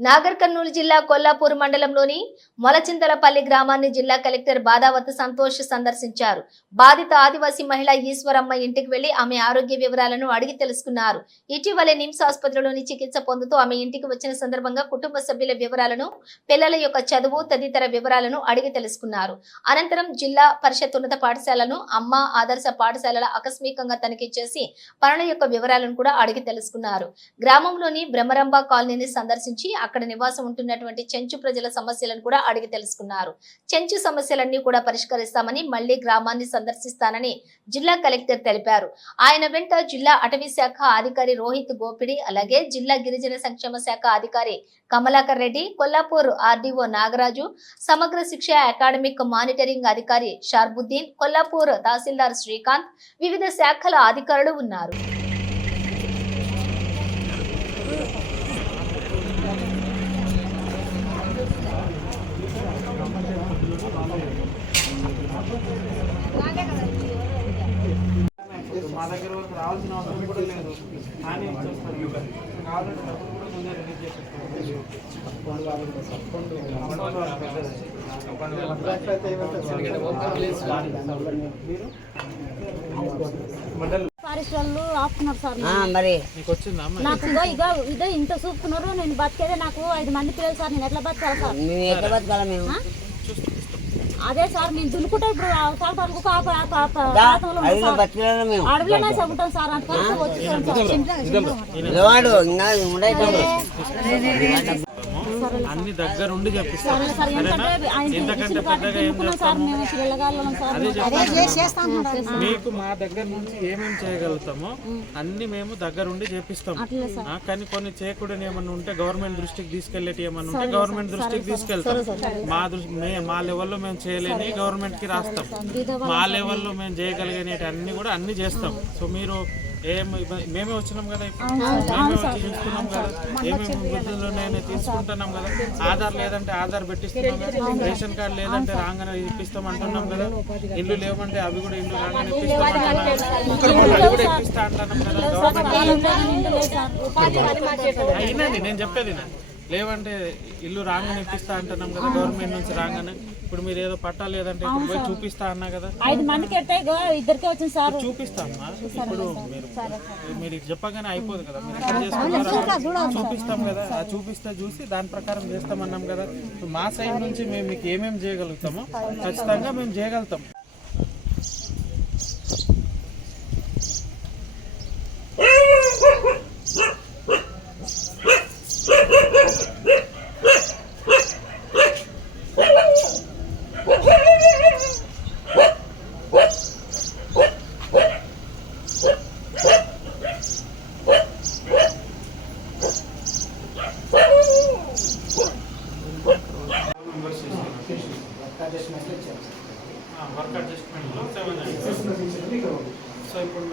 నాగర్ కర్నూలు జిల్లా కొల్లాపూర్ మండలంలోని మొలచింతలపల్లి గ్రామాన్ని జిల్లా కలెక్టర్ బాదావత్ సంతోష్ సందర్శించారు. బాధిత ఆదివాసీ మహిళ ఈశ్వరమ్మ ఇంటికి వెళ్ళి ఆమె ఆరోగ్య వివరాలను అడిగి తెలుసుకున్నారు. ఇటీవలే నిమ్స్ ఆసుపత్రిలోని చికిత్స పొందుతూ ఆమె ఇంటికి వచ్చిన సందర్భంగా కుటుంబ సభ్యుల వివరాలను పిల్లల యొక్క చదువు తదితర వివరాలను అడిగి తెలుసుకున్నారు. అనంతరం జిల్లా పరిషత్ ఉన్నత పాఠశాలను అమ్మ ఆదర్శ పాఠశాలల ఆకస్మికంగా తనిఖీ చేసి పనుల యొక్క వివరాలను కూడా అడిగి తెలుసుకున్నారు. గ్రామంలోని బ్రహ్మరంభ కాలనీని సందర్శించి అక్కడ నివాసం ఉంటున్నటువంటి చెంచు ప్రజల సమస్యలను కూడా అడిగి తెలుసుకున్నారు. చెంచు సమస్యలన్నీ కూడా పరిష్కరిస్తామని మళ్ళీ గ్రామాన్ని సందర్శిస్తానని జిల్లా కలెక్టర్ తెలిపారు. ఆయన వెంట జిల్లా అటవీ శాఖ అధికారి రోహిత్ గోపిడి అలాగే జిల్లా గిరిజన సంక్షేమ శాఖ అధికారి కమలాకర్ రెడ్డి కొల్లాపూర్ ఆర్డీఓ నాగరాజు సమగ్ర శిక్ష అకాడమిక్ మానిటరింగ్ అధికారి షార్బుద్దీన్ కొల్లాపూర్ తహసీల్దార్ శ్రీకాంత్ వివిధ శాఖల అధికారులు ఉన్నారు మా దగ్గర వరకు రావాల్సిన అవసరం కూడా లేదు కానీ చేస్తారు కావాలంటే డబ్బులు కూడా ముందే రిలీజ్ చేసేస్తారు మీరు మండల్ ఫారెస్ట్ వాళ్ళు ఆపుతున్నారు సార్. మరి నీకు వచ్చిందా అమ్మ నాకు ఇగో ఇగో ఇదే ఇంత చూపుతున్నారు నేను బతికేదే నాకు ఐదు మంది పిల్లలు సార్ నేను ఎట్లా బతకాలి సార్ ఎట్లా బతకాలి మేము? అదే సార్ నేను దున్నుకుంటే ఇప్పుడు మేము. అడవిలోనే చదువుతాం సార్ అందుకని అన్ని దగ్గర ఉండి ఎందుకంటే పెద్దగా ఏం అదే మీకు మా దగ్గర నుంచి ఏమేమి చేయగలుగుతామో అన్ని మేము దగ్గరుండి చేపిస్తాం అట్లే సార్. ఆ, కానీ కొన్ని చేయకూడని ఏమన్నా ఉంటే గవర్నమెంట్ దృష్టికి తీసుకెళ్ళేటి ఏమన్నా ఉంటే గవర్నమెంట్ దృష్టికి తీసుకెళ్తాం. మా దృష్టి మే లెవెల్లో మేము చేయలేని గవర్నమెంట్కి రాస్తాం. మా లెవెల్లో మేము చేయగలిగినవి అన్ని కూడా అన్ని చేస్తాం. సో మీరు మేమే వచ్చినాం కదా ఇప్పుడు. మేమే వచ్చి చూసుకున్నాం కదా. ఏమేమి ఉన్నాయని తీసుకుంటున్నాం కదా. ఆధార్ లేదంటే ఆధార్ పెట్టిస్తున్నాం కదా. రేషన్ కార్డు లేదంటే రాగానే ఇప్పిస్తాం అంటున్నాం కదా. ఇల్లు లేవంటే అవి కూడా ఇల్లు రాగానే ఇప్పిస్తాం అంటున్నాం కదా. అది కూడా ఇప్పిస్తా అంటున్నాం కదా. అయినది నేను చెప్పేది నా. లేవంటే ఇల్లు రాగానే ఇప్పిస్తా అంటున్నాం కదా గవర్నమెంట్ నుంచి రాగానే. ఇప్పుడు మీరు ఏదో పట్టా లేదంటే ఇప్పుడు పోయి చూపిస్తా అన్నా కదా. ఐదు మందికి ఇద్దరికే వచ్చింది సార్. చూపిస్తా అమ్మా ఇప్పుడు మీరు మీరు చెప్పగానే అయిపోదు కదా. మీరు ఎక్కడ చూపిస్తాం కదా. ఆ చూపిస్తే చూసి దాని ప్రకారం చేస్తామన్నాం కదా. మా సైడ్ నుంచి మేము మీకు ఏమేమి చేయగలుగుతామో ఖచ్చితంగా మేము చేయగలుగుతాం.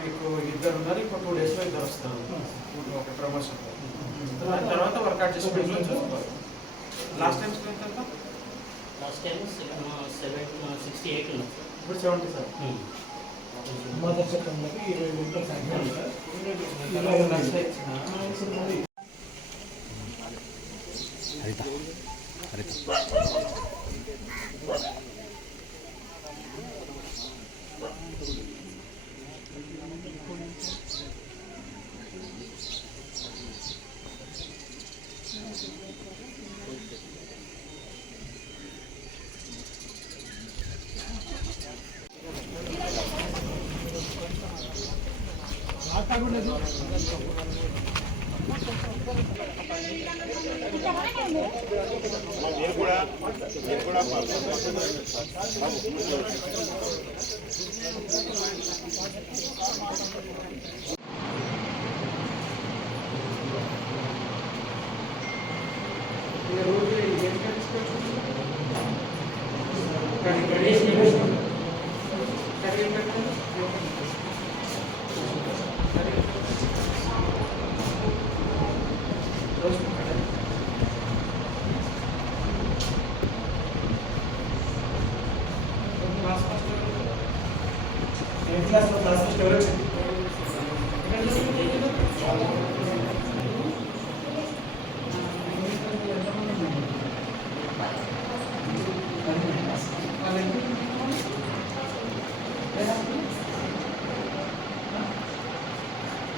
మీకు ఇద్దరు ఉన్నారు ఇప్పుడు టూ డేస్లో ఇద్దరు వస్తారు. ఒక ప్రమోషన్ దాని తర్వాత వర్క్ అడ్జస్ట్మెంట్లో చూసుకోవాలి. లాస్ట్ టైం స్ట్రెంత్ ఎంత last time seven sixty eight ఉన్నాం. ఇప్పుడు సెవెంటీ సెవెన్ ఇరవై లక్షలు Gracias. క్లాస్లో క్లాస్ ఫస్ట్ ఎవరు వచ్చింది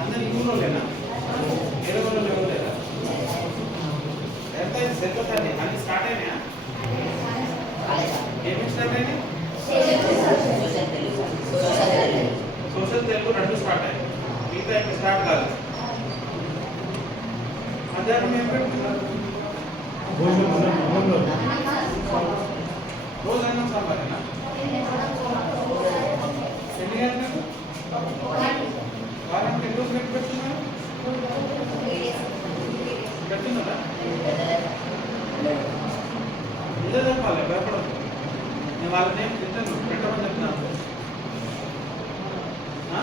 అందరు ఈ ఊరోలేనా వేరే ఊళ్ళో ఎవరులేరా ఎంత అయింది సరిపోతుంది అన్ని స్టార్ట్ అయినాయా ఏమేమి స్టార్ట్ అయినాయి సోషల్ తెలుగు రెండు స్టార్ట్ అయ్యాయి మిగతా ఇంకా స్టార్ట్ కాలేదు మధ్యాహ్నం ఏం పెట్టుకున్నారు రోజు అన్నం సాంబారేనా ఎన్ని గంటలకు వారానికి ఎన్ని రోజులు పెట్టి పెడుతున్నారు పెడుతున్నారా ఇదే చెప్పాలి భయపడదు నేను వాళ్ళని ఏం తింటాను పెట్టమని చెప్తున్నాను ఆ?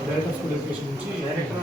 డైరెక్టర్ స్కూల్ ఎడ్యుకేషన్ నుంచి డైరెక్టర్